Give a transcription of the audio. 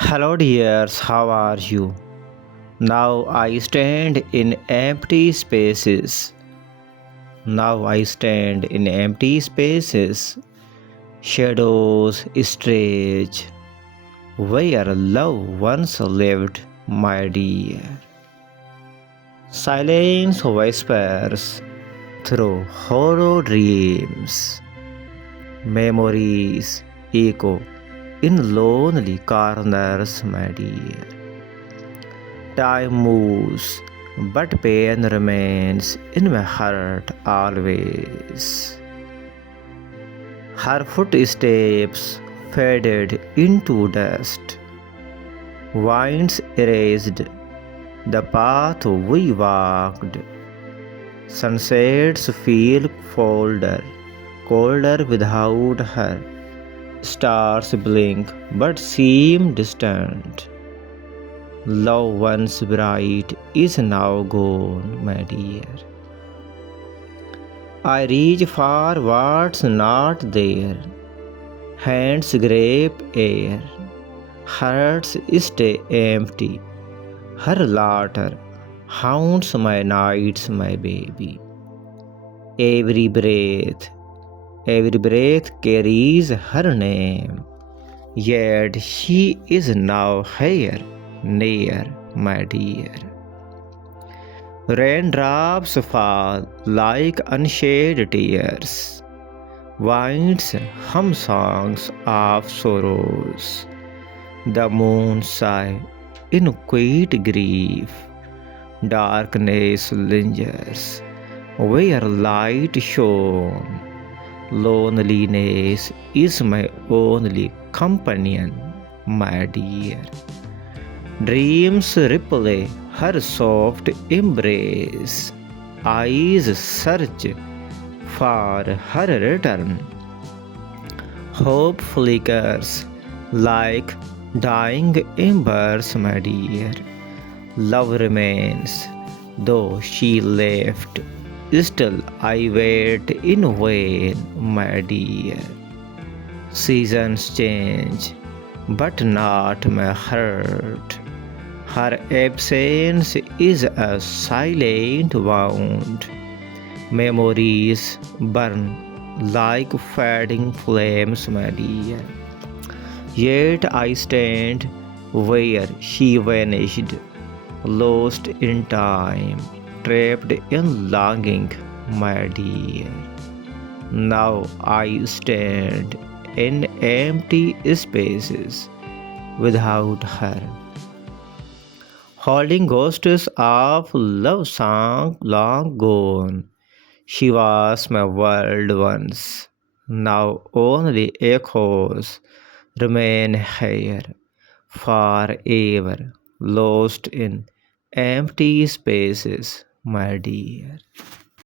Hello, dears, how are you? Now I stand in empty spaces. Now I stand in empty spaces. Shadows stretch where love once lived, my dear. Silence whispers through hollow dreams. Memories echo in lonely corners, my dear. Time moves, but pain remains in my heart always. Her footsteps faded into dust. Winds erased the path we walked. Sunsets feel colder without her. Stars blink but seem distant. Love once bright is now gone, my dear. I reach for what's not there. Hands grab air. Hearts stay empty. Her laughter haunts my nights, my baby. Every breath carries her name. Yet she is now here, near, my dear. Raindrops fall like unshed tears. Winds hum songs of sorrows. The moon sigh in quiet grief. Darkness lingers where light shone. Loneliness is my only companion, my dear. Dreams replay her soft embrace. Eyes search for her return. Hope flickers like dying embers, my dear. Love remains, though she left. Still I wait in vain, my dear. Seasons change, but not my heart. Her absence is a silent wound. Memories burn like fading flames, my dear. Yet I stand where she vanished, lost in time, trapped in longing, my dear. Now I stand in empty spaces without her, holding ghosts of love song long gone. She was my world once. Now only echoes remain here, forever lost in empty spaces, my dear.